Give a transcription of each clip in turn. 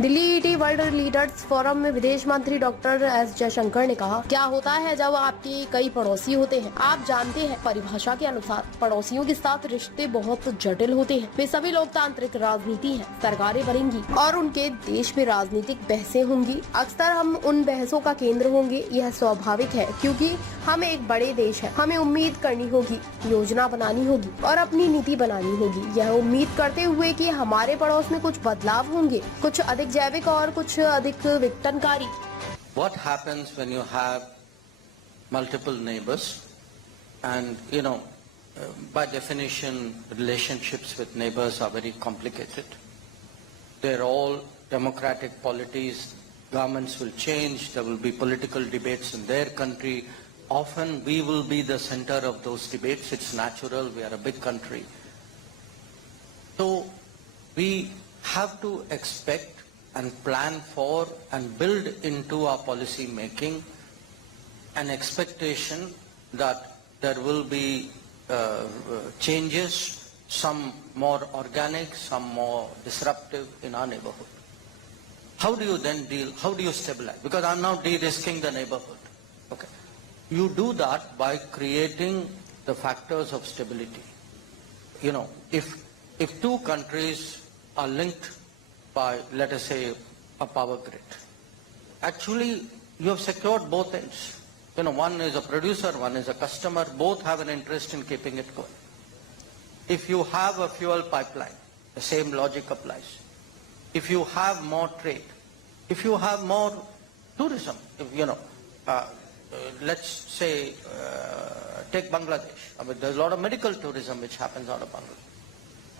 Delhi ET world leaders forum में विदेश मंत्री डॉक्टर एस जयशंकर ने कहा, क्या होता है जब आपके कई पड़ोसी होते हैं। आप जानते हैं, परिभाषा के अनुसार पड़ोसियों के साथ रिश्ते बहुत जटिल होते हैं। वे सभी लोकतांत्रिक राजनीति है, सरकारें बनेंगी और उनके देश में राजनीतिक बहसें होंगी। अक्सर हम उन बहसों का केंद्र होंगे। यह स्वाभाविक है, क्योंकि हम एक बड़े देश है। हमें उम्मीद करनी होगी, योजना बनानी होगी और अपनी नीति बनानी होगी। यह उम्मीद करते हुए कि हमारे पड़ोस में कुछ बदलाव होंगे, कुछ अधिक जैविक और कुछ अधिक विघटनकारी। What happens when you have multiple neighbors, and by definition, relationships with neighbors are very complicated. They're all democratic polities. Governments will change. There will be political debates in their country. Often we will be the center of those debates. It's natural. We are a big country. So we have to expect and plan for and build into our policy making an expectation that there will be changes, some more organic, some more disruptive in our neighborhood. How do you then deal, how do you stabilize? Because I'm now de-risking the neighborhood. Okay. You do that by creating the factors of stability. If two countries are linked by, let us say, a power grid, actually you have secured both ends. One is a producer, one is a customer, both have an interest in keeping it going. If you have a fuel pipeline, the same logic applies. If you have more trade, if you have more tourism, let's say, take Bangladesh. I mean, there's a lot of medical tourism which happens out of Bangladesh.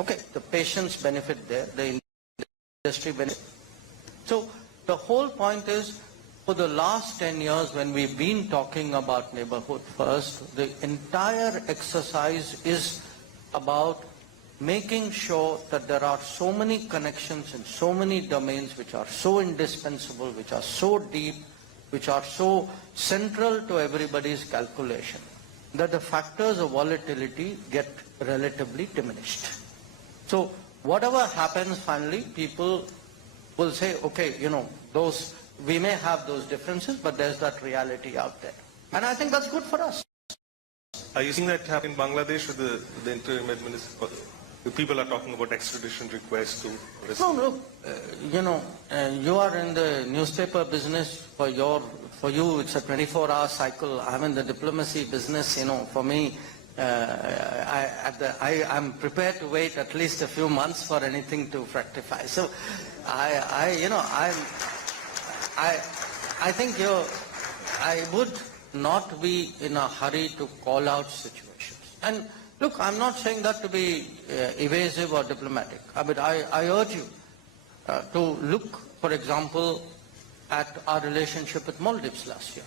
Okay, the patients benefit there, the industry benefit. So the whole point is, for the last 10 years when we've been talking about neighborhood first, the entire exercise is about making sure that there are so many connections in so many domains which are so indispensable, which are so deep, which are so central to everybody's calculation, that the factors of volatility get relatively diminished. So whatever happens finally, people will say, okay, we may have those differences, but there's that reality out there. And I think that's good for us. Are you seeing that happen in Bangladesh with the interim administration? People are talking about extradition requests to... No, look, you are in the newspaper business. For you, it's a 24-hour cycle. I'm in the diplomacy business. For me, I'm prepared to wait at least a few months for anything to fructify. So, I think I would not be in a hurry to call out situations. And look, I'm not saying that to be evasive or diplomatic. But I urge you to look, for example, at our relationship with Maldives last year.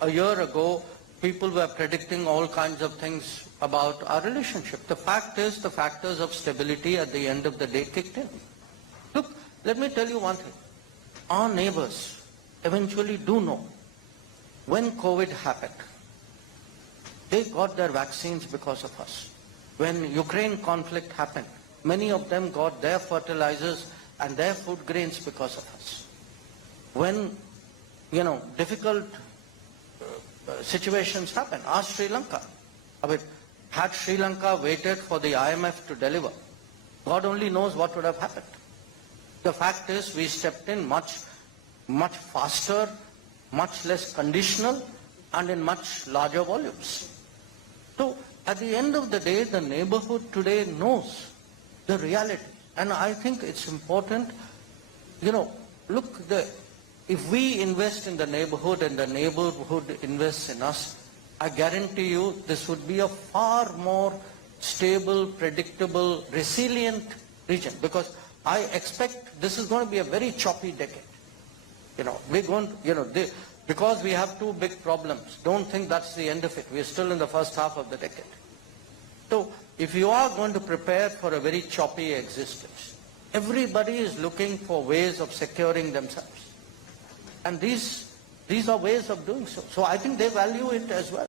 A year ago, people were predicting all kinds of things about our relationship. The fact is, the factors of stability at the end of the day kicked in. Look, let me tell you one thing. Our neighbors eventually do know when COVID happened, they got their vaccines because of us. When Ukraine conflict happened, many of them got their fertilizers and their food grains because of us. When, difficult situations happen, ask Sri Lanka. Had Sri Lanka waited for the IMF to deliver, God only knows what would have happened. The fact is, we stepped in much faster, much less conditional, and in much larger volumes. So, at the end of the day, the neighborhood today knows the reality. And I think it's important, look, if we invest in the neighborhood and the neighborhood invests in us, I guarantee you this would be a far more stable, predictable, resilient region. Because I expect this is going to be a very choppy decade. We're going to, because we have two big problems, don't think that's the end of it. We're still in the first half of the decade. So if you are going to prepare for a very choppy existence, everybody is looking for ways of securing themselves. And these are ways of doing so. So I think they value it as well.